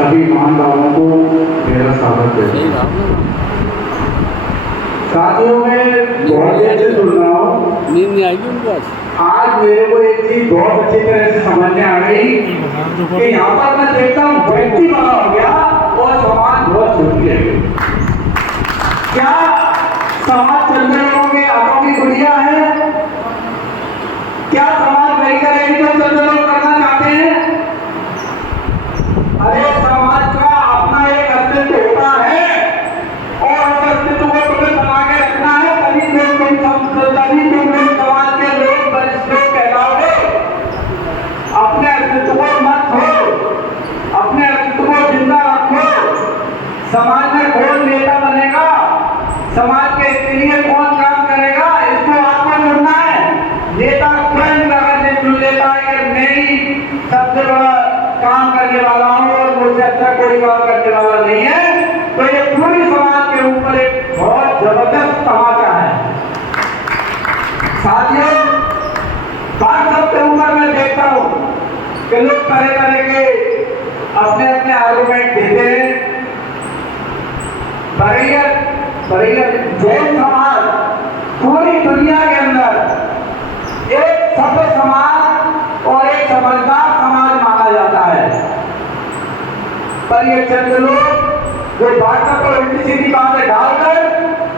सभी महानुभावों को मेरा स्वागत है। साथियों में बहुत देर से सुन रहा हूँ, नींद नहीं आएगी उनको आज मेरे को एक चीज बहुत अच्छी तरह से समझ में आ गई कि यहाँ पर मैं देखता हूँ व्यक्ति बड़ा हो गया और समाज बहुत छूट गया। क्या समाज चंद्र लोगों के हाथों की गुड़िया है? क्या समाज वही करेगी जो चंद्र लोग करना चाहते हैं? अरे समाज का अपना एक अस्तित्व होता है और उस अस्तित्व को तुम्हें बना के रखना है, तभी तुम लोग समाज के लोग वरिष्ठ लोग कहलाओगे। अपने अस्तित्व को मत हो, अपने अस्तित्व को जिंदा रखो। समाज में कौन नेता बनेगा, समाज के लिए कौन काम करेगा, इसको आपको चुनना है। नेता स्वयं अगर चुन लेता है कि मैं ही सबसे बड़ा काम करने वाला हूँ और मुझसे अच्छा कोई काम करने वाला नहीं है, तो ये पूरी समाज के ऊपर एक बहुत जबरदस्त तमाचा है। साथियों, बात सबके ऊपर मैं देखता हूँ कि लोग तरह तरह के अपने अपने आर्गुमेंट देते हैं। जैन समाज पूरी दुनिया के अंदर एक सभ्य समाज और एक समझदार समाज माना जाता है, पर ये चंद लोग जो भाषा को उल्टी सीधी बातें डालकर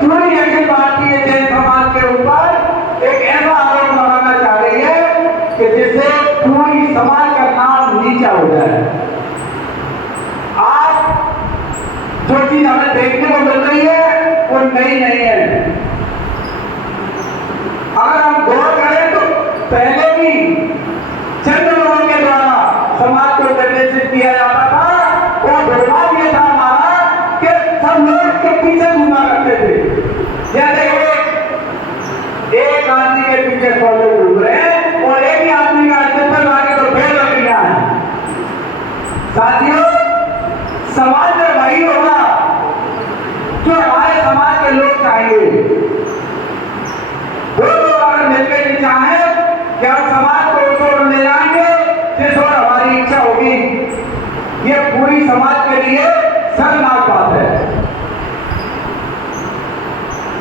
पूरी अखिल भारतीय जैन समाज के ऊपर एक ऐसा आरोप लगाना चाह रही है कि जिससे पूरी समाज का नाम नीचा हो जाए। आज जो चीज हमें देखने को मिल रही है वो नई नहीं है। अगर हम गौर करें तो पहले भी चंद लोगों के द्वारा समाज को निर्देशित किया जाता था और दुर्भाग्य था हमारा कि सब लोग इसके पीछे घूमा करते थे। जैसे एक आदमी के पीछे 100 लोग घूम रहे हैं और एक ही आदमी का अस्तित्व लाके तो फेल लग गया है। साथियों, समाज में वही होगा जो हमारे समाज के लोग चाहेंगे। वो लोग अगर मिलकर ये चाहे कि हम समाज को उस ओर ले जाएंगे जिस ओर हमारी इच्छा होगी, ये पूरी समाज के लिए शर्मनाक बात है।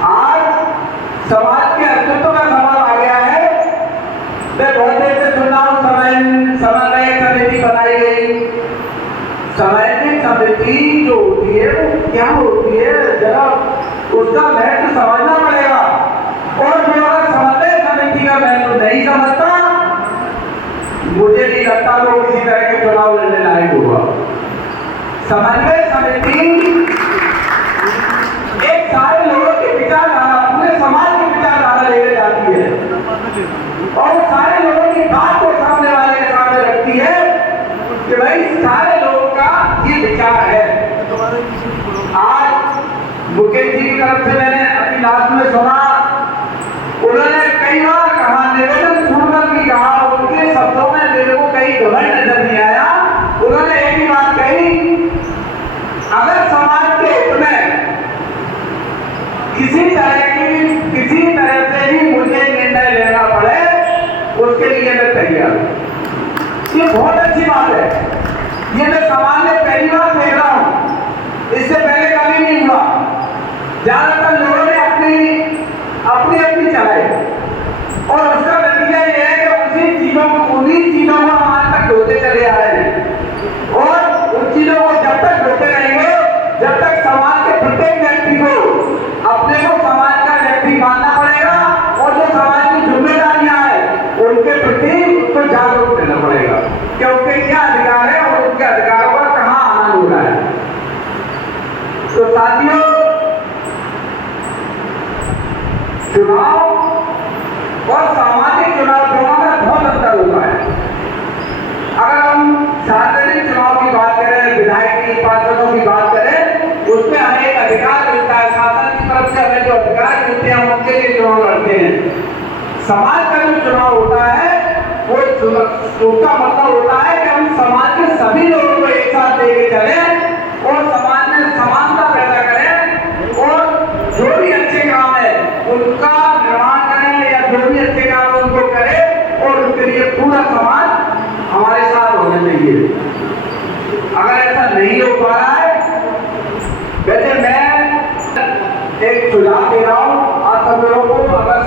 आज समाज के अस्तित्व का सवाल आ गया है। बहुत देर से चुनाव समन्वय समिति बनाई गई। समन्वय समिति जो होती है वो क्या होती है, जरा उसका महत्व समझना पड़ेगा। और जो अगर समन्वय समिति का महत्व नहीं समझता, मुझे नहीं लगता वो किसी तरह के चुनाव लड़ने लायक होगा। समन्वय समिति एक सारे लोगों की विचारधारा, पूरे समाज की विचारधारा लेकर जाती है और सारे लोगों की बात को सामने वाले के सामने रखती है कि भाई सारे लोगों का ये विचार है। आज मुकेश जी की तरफ से मैंने अपनी लास्ट में सुना, उन्होंने कई बार कहा, निवेदन सुनकर भी कहा, उनके शब्दों में मेरे को कहीं घमंड नजर नहीं आया। उन्होंने एक ही बात कही, अगर समाज के हित में किसी तरह से भी मुझे निर्णय लेना पड़े, उसके लिए मैं तैयार हूं। ये बहुत अच्छी बात है। ये मैं समाज में पहली बार देख रहा हूं, इससे पहले कभी नहीं हुआ। ज्यादातर लोगों ने अपनी चलाई और उसका नतीजा यह है कि उन्हीं चीजों को आज तक ढोते चले आ रहे हैं और उन चीजों को जब तक ढोते रहेंगे, जब तक समाज के प्रत्येक व्यक्ति को अपने को समाज का व्यक्ति मानना पड़ेगा और जो समाज की जिम्मेदारियां हैं उनके प्रति उसको जागरूक रहना पड़ेगा कि उनके क्या अधिकार है और उनके अधिकारों का कहां आनंद हो रहा है। तो साथियों, चुनाव और सामाजिक चुनाव दोनों में बहुत अंतर होता है। अगर हम सार्वजनिक चुनाव की बात करें, विधायक की पार्षदों की बात करें, उसमें हमें एक अधिकार मिलता है, शासन की तरफ से हमें जो अधिकार मिलते हैं हम उनके लिए चुनाव लड़ते हैं। समाज का जो चुनाव होता है वो उसका मतलब होता है कि हम समाज के सभी लोगों को एक साथ लेके चलें और समाज में समानता पैदा करें और जो भी अच्छे काम है उनका निर्माण करें या जो भी अच्छे काम है उनको करें और उसके लिए पूरा समाज हमारे साथ होना चाहिए। अगर ऐसा ऐसा नहीं हो पा रहा है। वैसे मैं एक सुझाव दे रहा हूँ आप सब लोगों को, अगर